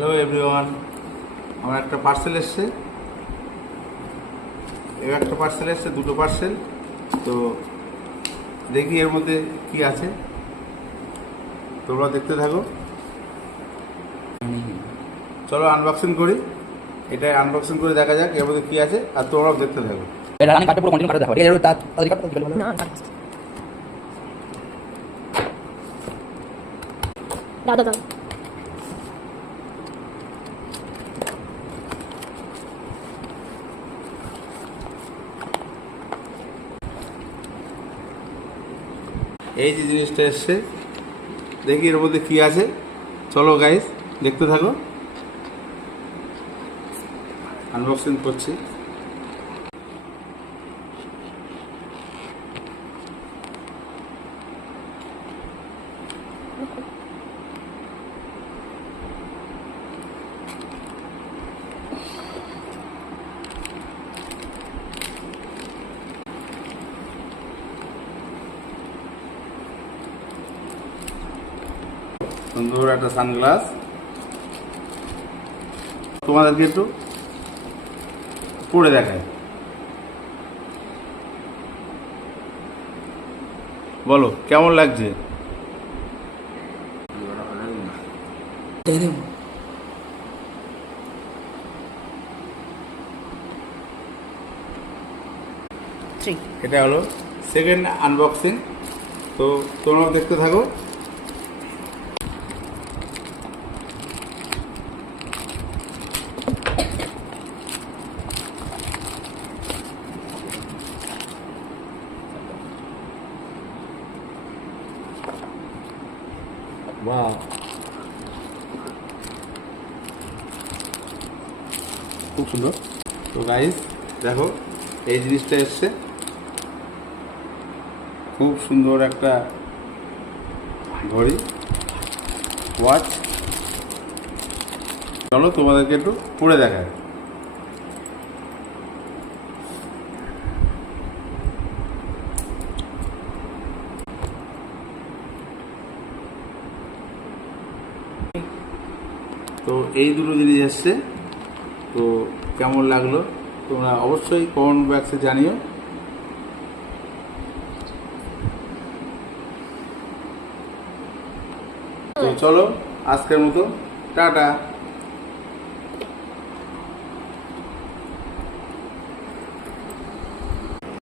Hello everyone, আমার একটা parcel এসছে। একটা পার্সেল এসছে, দুটো পার্সেল। তো দেখি এর মধ্যে কি আছে, তোমরা দেখতে থাকো। চলো আনবক্সিং করি। এটা আনবক্সিং করে দেখা যাক এর মধ্যে কি আছে, আর তোমরাও দেখতে থাকো। এটা রানিং কাটটা পুরো কন্টিনিউ কাটতে হবে। ঠিক আছে, তাড়াতাড়ি কাটতে হবে না। দাদা এই যে জিনিসটা এসছে, দেখি এর মধ্যে কি আছে। চলো গাইস দেখতে থাকো, আনবক্সিং করছি। সুন্দর একটা সানগ্লাস, তোমাদেরকে একটু পরে দেখায়। বলো কেমন লাগছে? এটা হলো সেকেন্ড আনবক্সিং, তো তোমরাও দেখতে থাকো। ওয়াও, খুব সুন্দর। তো গাইস দেখো, এই জিনিসটা এসছে, খুব সুন্দর একটা ঘড়ি, ওয়াচ। চলো তোমাদেরকে একটু পরে দেখায়। তো এই দুটো জিনিস এসছে, তো কেমন লাগলো তোমরা অবশ্যই কমেন্ট বক্সে জানিও। তো চলো আজকের মতো টাটা।